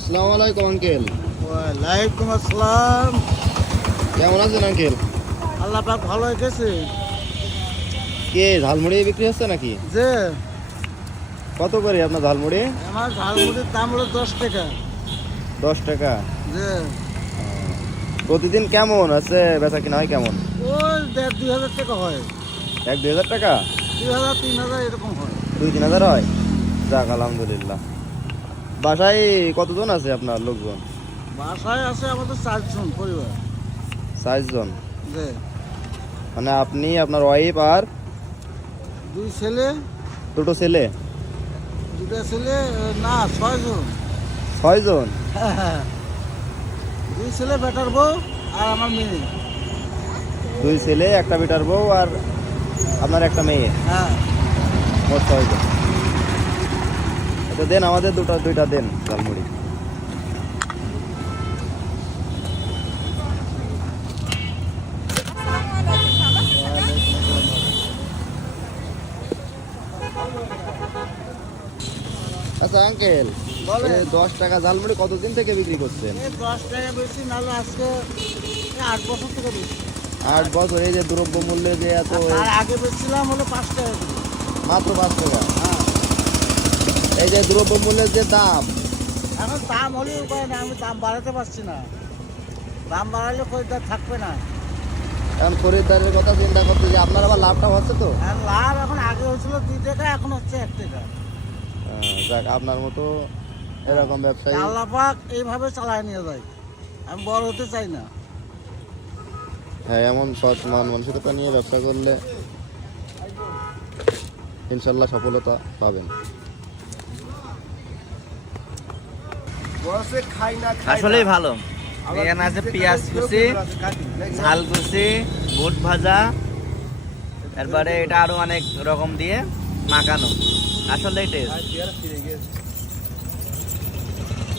আসসালামু আলাইকুম আঙ্কেল। ওয়ালাইকুম আসসালাম। কেমন আছেন আঙ্কেল? আল্লাহ পাক ভালো রেখেছে। কে ঝালমুড়ি বিক্রি হচ্ছে নাকি? যে। কত করে আপনার ঝালমুড়ি? আমার ঝালমুড়ির দাম হলো দশ টাকা। দশ টাকা। যে। প্রতিদিন কেমন আছে বেচা কিনা হয় কেমন? ওই দেড় দুই হাজার টাকা হয়। এক দুই হাজার টাকা? দুই হাজার তিন হাজার এরকম হয়। দুই তিন হাজার হয়? যাক আলহামদুলিল্লাহ। বাসায় কতজন আছে আপনার লোকজন? বাসায় আছে আমাদের চারজন পরিবার। চারজন? মানে আপনি আপনার ওয়াইফ আর? দুই ছেলে। দুটো ছেলে? দুটা ছেলে না ছয়জন। ছয়জন? দুই ছেলে বেটার বউ আর আমার মেয়ে। দুই ছেলে একটা বেটার বউ আর আপনার একটা মেয়ে? হ্যাঁ। মোট ছয়জন। আচ্ছা দেন আমাদের দুটো দুইটা দেন ঝালমুড়ি। আচ্ছা আঙ্কেল দশ টাকা ঝালমুড়ি কতদিন থেকে বিক্রি করছেন? দশ টাকা বেশি নাহলে আজকে আট বছর থেকে বেশি আট বছর এই যে দ্রব্য মূল্যে যে এত আগে বেচছিলাম হলো পাঁচ টাকা। মাত্র পাঁচ টাকা? হ্যাঁ। এই যে দ্রব্য মূল্যের যে দাম। এখন দাম হলে উপায় না আমি দাম বাড়াতে পারছি না। দাম বাড়ালে খরিদ্দার থাকবে না। এখন খরিদ্দারের কথা চিন্তা করতে যে আপনার আবার লাভটা হচ্ছে তো? লাভ এখন আগে হয়েছিল দুই টাকা এখন হচ্ছে এক টাকা। আহ, যাক আপনার মতো এরকম ব্যবসায়ী। আল্লাহ পাক এইভাবে চালায় নিয়ে যায়। আমি বড় হতে চাই না। হ্যাঁ এমন সৎ মান মানসিকতা নিয়ে ব্যবসা করলে ইনশাল্লাহ সফলতা পাবেন। আসলেই ভালো। এখানে আছে পেঁয়াজ কুচি ঝাল কুচি বুট ভাজা। তারপরে এটা আরও অনেক রকম দিয়ে মাখানো। আসলে টেস্ট